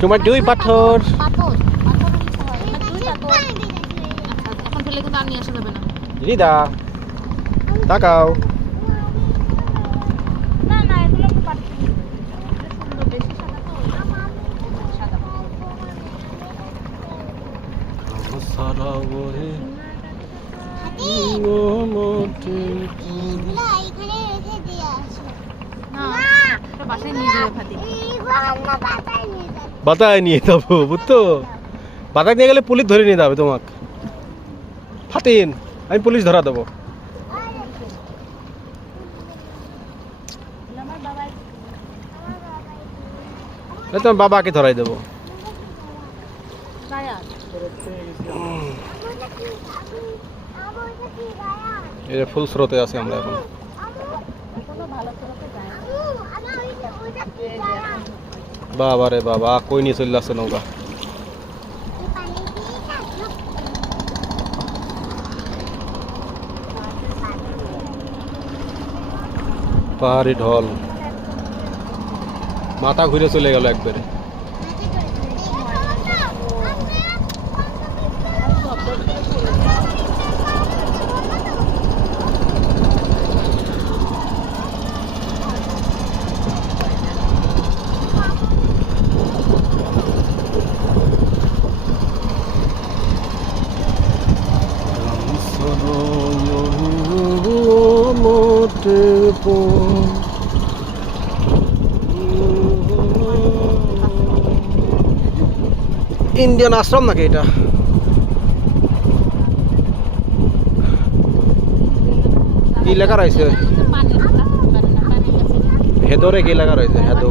তোমার দুই পাথর। এখন ফেলে কিন্তু আর নিয়ে আসা যাবে না। রিদা তাকাও। না না এগুলো একটু পারছি সুন্দর বেশি সাদা তো সাদা সারা ওহে না এটা বাসায় নিয়ে যাবে ফাতি বাতায় নিয়ে যাবো বুঝতো, বাতায় নিয়ে গেলে পুলিশ ধরে নিয়ে যাবে তোমাকে। ফাতিন আমি পুলিশ ধরা দেবো। তোমার বাবাকে ধরাই দেবো। এই ফুল স্রোতে আছি আমরা এখন। বাবা রে বাবা কই নিয়ে চলে আসছে নৌকা। পাহাড়ি ঢল মাথা ঘুরে চলে গেল একবারে। ইন্ডিয়ান আশ্রম নাকি এটা? কি লেখা রয়েছে ভেতরে? কি লেখা রয়েছে? হেদো